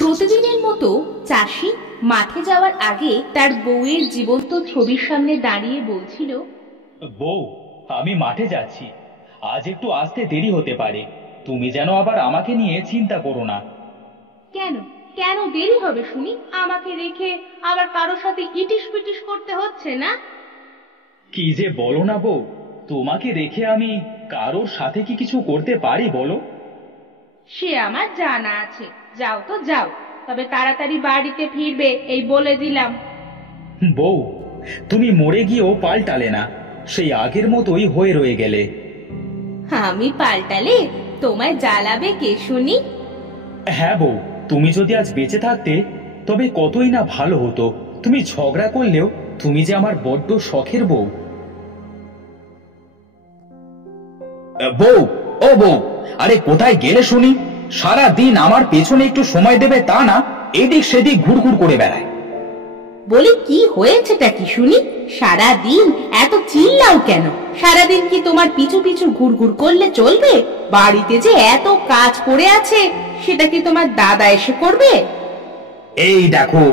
প্রতিদিনের মতো চাষি মাঠে যাওয়ার আগে তার বউয়ের জীবন্ত ছবির সামনে দাঁড়িয়ে বলছিল, বউ, আমি মাঠে যাচ্ছি, আজ একটু আসতে দেরি হতে পারে, তুমি যেন আবার আমাকে নিয়ে চিন্তা করো না। কেন কেন দেরি হবে শুনি? আমাকে রেখে আবার কারোর সাথে ইটিস পিটিস করতে হচ্ছে না? কি যে বলো না বউ, তোমাকে রেখে আমি কারোর সাথে কি কিছু করতে পারি বলো? সে আমার জানা আছে, যাও তো যাও, তবে তাড়াতাড়ি বাড়িতে ফিরবে এই বলে দিলাম। বউ, তুমি মরে গিয়েও পাল্টালে না, সেই আগের মতোই হয়ে রয়ে গেলে। আমি পাল্টালে তোমায় জ্বালাবে কে শুনি? হ্যাঁ বউ, তুমি যদি আজ বেঁচে থাকতে তবে কতই না ভালো হতো। তুমি ঝগড়া করলেও তুমি যে আমার বড্ড শখের বউ। বউ, ও বউ, আরে কোথায় গেলে শুনি? সারা দিন আমার পেছনে একটু সময় দেবে তা না, এদিক সেদিক ঘুরঘুর করে বেড়ায়। বলি কি হয়েছেটা কি শুনি? সারা দিন এত চিল্লাও কেন? সারাদিন কি তোমার পিছু পিছু ঘুরঘুর করলে চলবে? বাড়িতে যে এত কাজ পড়ে আছে সেটা কি তোমার দাদা এসে করবে? এই দেখো,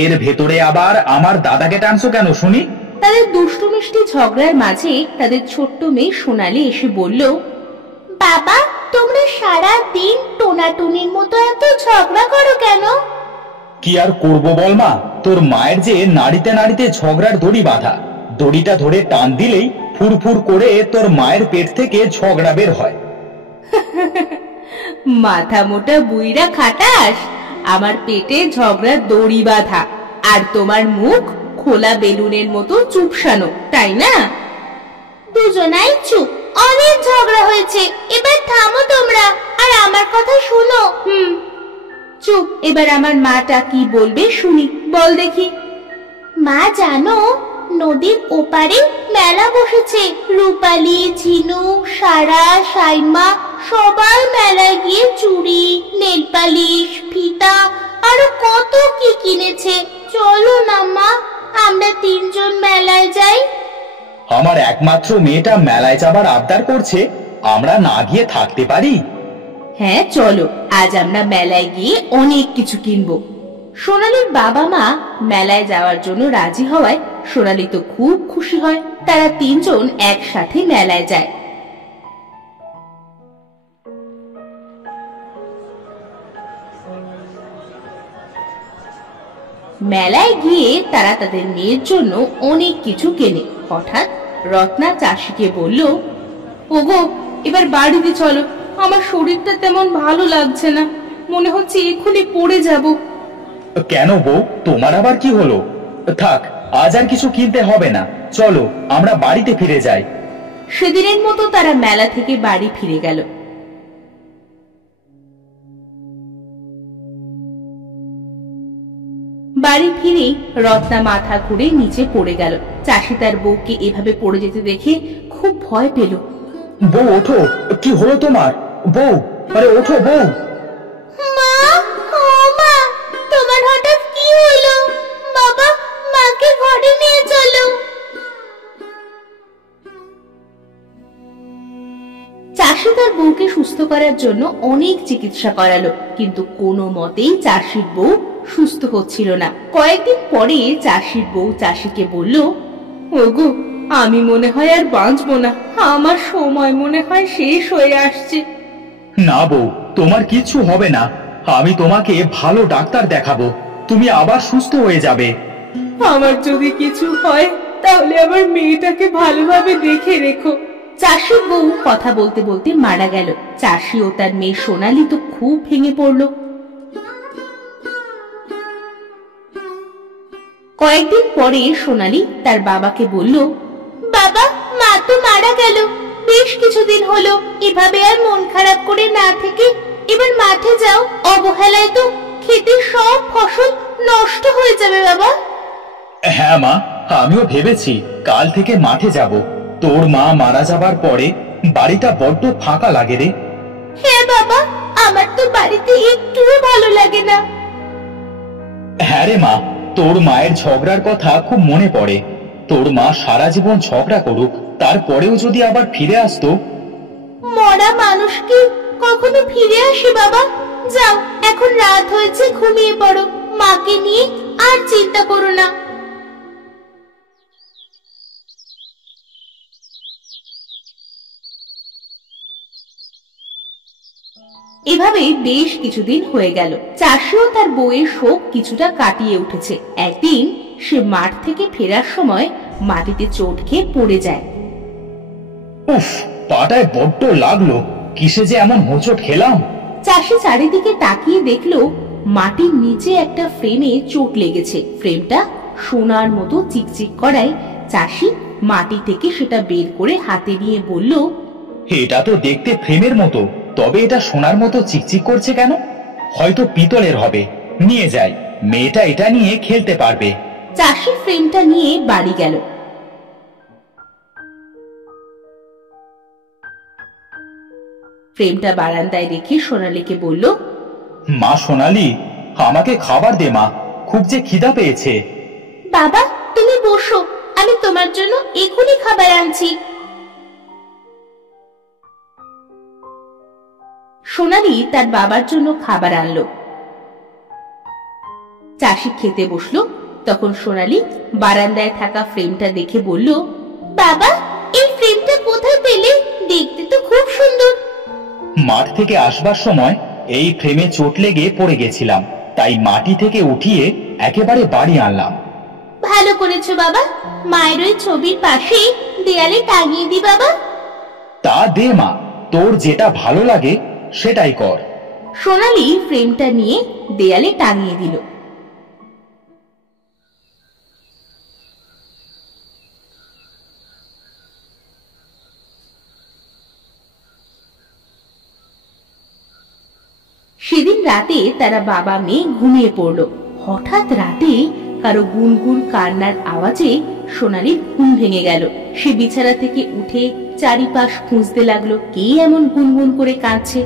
এর ভেতরে আবার আমার দাদাকে টানছো কেন শুনি? তাদের দুষ্টু মিষ্টি ঝগড়ার মাঝে তাদের ছোট্ট মেয়ে সোনালি এসে বলল, বাবা, তোমরা সারা দিন টোনাটুনির মতো এত ঝগড়া করো কেন? কি আর করবো বল মা, তোর মায়ের যে নাড়িতে নাড়িতে ঝগড়ার দড়ি বাঁধা, দড়িটা ধরে টান দিলেই ফুরফুর করে তোর মায়ের পেট থেকে ঝগড়া বের হয়। মাথা মোটা বুইরা খাটাস, আমার পেটে ঝগড়ার দড়ি বাঁধা, আর তোমার মুখ খোলা বেলুনের মতো চুপসানো, তাই না? দুজনাই চুপ, অনেক ঝগড়া হয়েছে, এবার থামো তোমরা আর আমার কথা শুনো। চুপ, এবার আমার মাটা কি বলবে শুনি, বল দেখি। মা জানো, নদীর ওপারে মেলা বসেছে, রূপালী, ঝিনুক, সারা, সাইমা সবাই মেলায় গিয়ে চুড়ি, নেল পালিশ, ফিতা আরো কত কি কিনেছে। চলো না মা, আমরা তিনজন মেলায় যাই। আমার একমাত্র মেয়েটা মেলায় যাবার আবদার করছে, আমরা না গিয়ে থাকতে পারি? হ্যাঁ চলো, আজ আমরা মেলায় গিয়ে অনেক কিছু কিনবো। সোনালীর বাবা মা মেলায় যাওয়ার জন্য রাজি হওয়ায় সোনালী তো খুব খুশি হয়। তারা তিনজন একসাথে মেলায় যায়। মেলায় গিয়ে তারা তাদের মেয়ের জন্য অনেক কিছু কেনে। হঠাৎ রত্না চাষিকে বলল, ওগো, এবার বাড়িতে চলো, আমার শরীরটা তেমন ভালো লাগছে না, মনে হচ্ছে এক্ষুনি পড়ে যাব। কেন বউ, তোমার আবার কি হলো? থাক, আজ আর কিছু কিনতে হবে না, চলো আমরা বাড়িতে ফিরে যাই। সেদিনের মতো তারা মেলা থেকে বাড়ি ফিরে গেল। বাড়ি ফিরে রত্না মাথা ঘুরে নিচে পড়ে গেল। চাষি তার বউকে এভাবে পড়ে যেতে দেখে খুব ভয় পেল। বউ ওঠো, কি হলো তোমার? বউ, আরে ওঠো বউ। মা, ও মা, তোমার হঠাৎ কি হলো? বাবা, মাকে ঘরে নিয়ে চলো। চাষি তার বউকে সুস্থ করার জন্য অনেক চিকিৎসা করালো, কিন্তু কোনো মতেই চাষির বউ সুস্থ হচ্ছিল না। কয়েকদিন পরে চাষির বউ চাষিকে বলল, ওগো, আমি মনে হয় আর বাঁচবো না, আমার সময় মনে হয় শেষ হয়ে আসছে। না বউ, তোমার কিচ্ছু হবে না, আমি তোমাকে ভালো ডাক্তার দেখাবো, তুমি আবার সুস্থ হয়ে যাবে। আমার যদি কিছু হয় তাহলে আমার মেয়েটাকে ভালোভাবে দেখে রেখো। চাষির বউ কথা বলতে বলতে মারা গেল। চাষি ও তার মেয়ে সোনালী তো খুব ভেঙে পড়ল। কয়েকদিন পরে সোনালী তার বাবাকে বলল, বাবা, মা তো মারা গেল, বেশ কিছুদিন হলো, এভাবে আর মন খারাপ করে না থেকে এবার মাঠে যাও, অবহেলায় তো ক্ষেতের সব ফসল নষ্ট হয়ে যাবে। বাবা। হ্যাঁ মা, আমিও ভেবেছি কাল থেকে মাঠে যাব। তোর মা মারা যাবার পরে বাড়িটা বড্ড ফাঁকা লাগে রে। হ্যাঁ বাবা, আমার তো বাড়িতে একটুও ভালো লাগে না। হ্যাঁ রে মা, তোর মায়ের ঝগড়ার কথা খুব মনে পড়ে। তোর মা সারা জীবন ঝগড়া করুক, তারপরেও যদি আবার ফিরে আসতো। মরা মানুষ কি কখনো ফিরে আসে বাবা? যাও, এখন রাত হয়েছে, ঘুমিয়ে পড়ো। মাকে নিয়ে আর চিন্তা করো না। এভাবে বেশ কিছুদিন হয়ে গেল। চাষিও তার বউয়ের শোক কিছুটা কাটিয়ে উঠেছে। একদিন সে মাঠ থেকে ফেরার সময় মাটিতে চোট খেয়ে পড়ে যায়। উফ, পাটায় বড্ড লাগলো। কিসে যে এমন হোঁচট খেলাম। চাষি চারিদিকে তাকিয়ে দেখলো মাটির নিচে একটা ফ্রেমে চোট লেগেছে। ফ্রেমটা সোনার মতো চিকচিক করায় চাষি মাটি থেকে সেটা বের করে হাতে নিয়ে বলল, এটা তো দেখতে ফ্রেমের মতো, তবে এটা সোনার মতো চিকচিক করছে কেন? হয়তো পিতলের হবে। নিয়ে যাই, মেয়েটা এটা নিয়ে খেলতে পারবে। চাষি ফ্রেমটা নিয়ে বাড়ি গেল। ফ্রেমটা বারান্দায় রেখে সোনালীকে বলল, মা সোনালী, আমাকে খাবার দে মা, খুব যে খিদা পেয়েছে। বাবা তুমি বসো, আমি তোমার জন্য এখনই খাবার আনছি। সোনালী তার বাবার জন্য খাবার আনলো। চাষি খেতে বসলো। তখন সোনালী বারান্দায় থাকা ফ্রেমটা দেখে বলল, বাবা এই ফ্রেমটা কোথায় পেলে? দেখতে তো খুব সুন্দর। মাঠ থেকে আসবার সময় এই ফ্রেমে চোট লেগে পড়ে গেছিলাম, তাই মাটি থেকে উঠিয়ে একেবারে বাড়ি আনলাম। ভালো করেছো বাবা। মায়ের ওই ছবির পাশে দেয়ালে টাঙিয়ে দি বাবা। তা দে মা, তোর যেটা ভালো লাগে সেটাই কর। সোনালী ফ্রেমটা নিয়ে দেয়ালে টাঙিয়ে দিল। সেদিন রাতে তারা বাবা মেয়ে ঘুমিয়ে পড়ল। হঠাৎ রাতে কারো গুনগুন কান্নার আওয়াজে সোনালীর ঘুম ভেঙে গেল। সে বিছানা থেকে উঠে চারিপাশ খুঁজতে লাগলো, কে এমন গুনগুন করে কাঁদছে।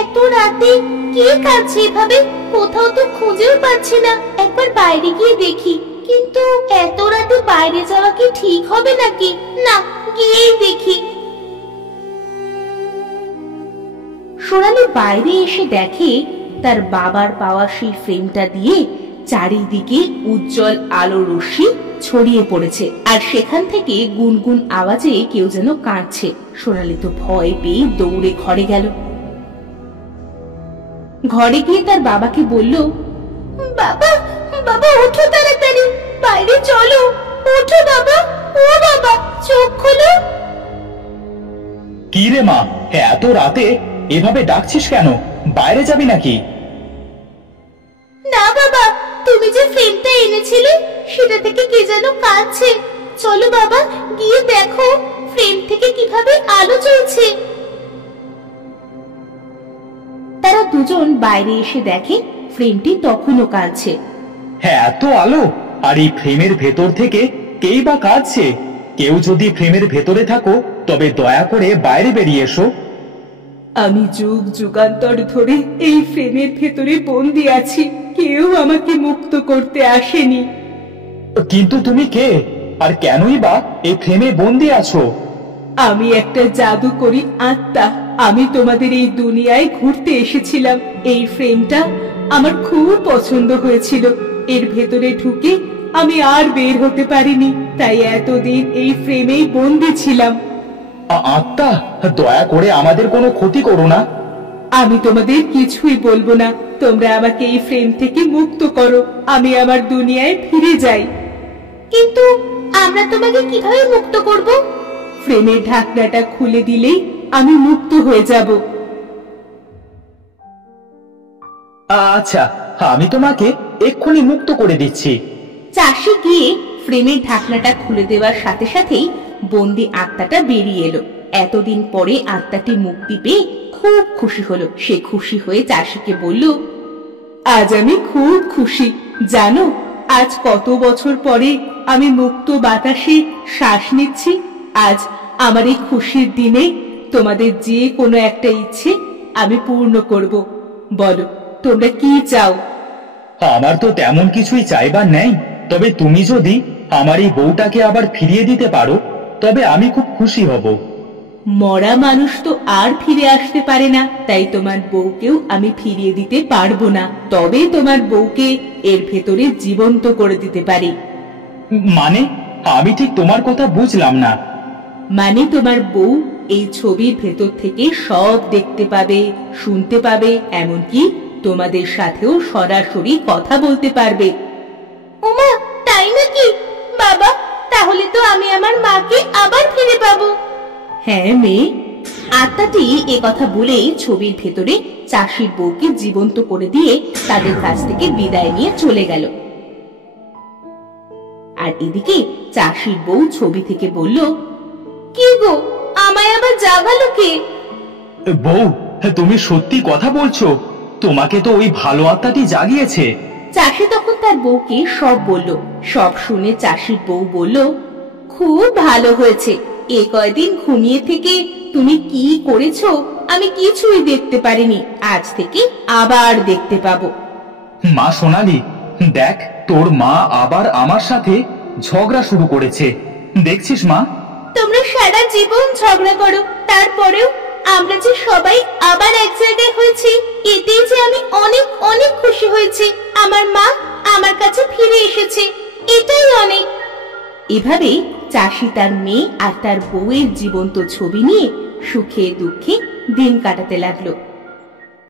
এত রাতে কে কাঁদছে এভাবে? কোথাও তো খুঁজেও পাচ্ছি না। একবার বাইরে গিয়ে দেখি, কিন্তু এত রাতে বাইরে যাওয়া কি ঠিক হবে নাকি? না, গিয়েই দেখি। সোনালী বাইরে এসে দেখে তার বাবার পাওয়া সেই ফ্রেমটা দিয়ে চারিদিকে উজ্জ্বল আলো রশ্মি ছড়িয়ে পড়েছে, আর সেখান থেকে গুনগুন আওয়াজে কেউ যেন কাঁদছে। সোনালী তো ভয় পেয়ে দৌড়ে ঘরে গেল। ঘরে গিয়ে তার বাবাকে বলল, বাবা বাবা ওঠো তাড়াতাড়ি, বাইরে চলো, ওঠো বাবা, ও বাবা চোখ খোলো। কি রে মা, এত রাতে এভাবে ডাকছিস কেন? বাইরে যাবি নাকি? না বাবা, তুমি যে ফ্রেমটা এনেছিলে সেটা থেকে কে যেন কাঁদছে। চলো বাবা গিয়ে দেখো ফ্রেম থেকে কিভাবে আলো জ্বলছে। তারা দুজন বাইরে এসে দেখে ফ্রেমটি তখনও কাঁদছে। হ্যাঁ, এত আলো, আর এই ফ্রেমের ভেতর থেকে কেই বা কাঁদছে? কেউ যদি ফ্রেমের ভেতরে থাকো তবে দয়া করে বাইরে বেরিয়ে এসো। আমি যুগ যুগান্তর ধরে এই ফ্রেমের ভেতরে বন্দি আছি, কেউ আমাকে মুক্ত করতে আসেনি। কিন্তু তুমি কে, আর কেনই বা এই ফ্রেমে বন্দি আছো? আমি একটা জাদুকরী আত্মা। আমি তোমাদের এই দুনিয়ায় ঘুরতে এসেছিলাম। এই ফ্রেমটা আমার খুব পছন্দ হয়েছিল। এর ভেতরে ঢুকে আমি আর বের হতে পারিনি, তাই এতদিন এই ফ্রেমেই বন্দি ছিলাম। আত্মা, দয়া করে আমাদের কোনো ক্ষতি করো না। আমি তোমাদের কিছুই বলবো না। তোমরা আমাকে এই ফ্রেম থেকে মুক্ত করো, আমি আমার দুনিয়ায় ফিরে যাই। কিন্তু আমরা তোমাকে কিভাবে মুক্ত করব? ফ্রেমের ঢাকনাটা খুলে দিলেই আমি মুক্ত হয়ে যাব। আচ্ছা, আমি তোমাকে এক্ষুনি মুক্ত করে দিচ্ছি। চাষি গিয়ে ফ্রেমের ঢাকনাটা খুলে দেওয়ার সাথে সাথেই বন্দি আত্মাটা বেরিয়ে এলো। এতদিন পরে আত্মাটি মুক্তি পেয়ে খুব খুশি হলো। সে খুশি হয়ে চাষিকে বলল, আজ আমি খুব খুশি। জানো, আজ কত বছর পরে আমি মুক্ত বাতাসে শ্বাস নিচ্ছি। আজ আমার এই খুশির দিনে তোমাদের যে কোনো একটা ইচ্ছে আমি পূর্ণ করব। বলো তোমরা কি চাও? আমার তো তেমন কিছুই চাইবার নেই, তবে তুমি যদি আমার এই বউটাকে আবার ফিরিয়ে দিতে পারো তবে আমি খুব খুশি হব। মরা মানুষ তো আর ফিরে আসতে পারে না, তাই তোমার বউকেও আমি ফিরিয়ে দিতে পারবো না, তবে তোমার বউকে এর ভেতরে জীবন্ত করে দিতে পারি। মানে আমি ঠিক তোমার কথা বুঝলাম না। মানে তোমার বউ এই ছবির ভেতর থেকে সব দেখতে পাবে, শুনতে পাবে, এমনকি তোমাদের সাথেও সরাসরি কথা বলতে পারবে। ওমা, তাই নাকি? বাবা, তাহলে তো আমি আমার মাকে আবার ফিরে পাবো। হ্যাঁ মেয়ে। আত্মাটি এ কথা বলেই ছবির ভেতরে চাষির বউকে জীবন্ত করে দিয়ে তাদের কাছ থেকে বিদায় নিয়ে চলে গেল। আর এদিকে চাষির বউ ছবি থেকে বলল, কি গো, আমায় আবার জাগালো কে? বউ, তুমি সত্যি কথা বলছো? তোমাকে তো ওই ভালো আত্মাটি জাগিয়েছে। চাষি তখন তার বউকে সব বলল। সব শুনে চাষির বউ বলল, খুব ভালো হয়েছে, এ কয়দিন ঘুমিয়ে থেকে তুমি কি করেছো আমি কিছুই দেখতে পারিনি, আজ থেকে আবার দেখতে পাবো। মা সোনালি, দেখ তোর মা আবার আমার সাথে ঝগড়া শুরু করেছে, দেখছিস মা? তোমরা সারা জীবন ঝগড়া করো, তারপরেও আমরা যে সবাই আবার এক জায়গায় হয়েছি, এতেই যে আমি অনেক অনেক খুশি হয়েছি। আমার মা আমার কাছে ফিরে এসেছে, এটাই অনেক। এভাবে চাষি তার মেয়ে আর তার বউয়ের জীবন্ত ছবি নিয়ে সুখে দুঃখে দিন কাটাতে লাগলো।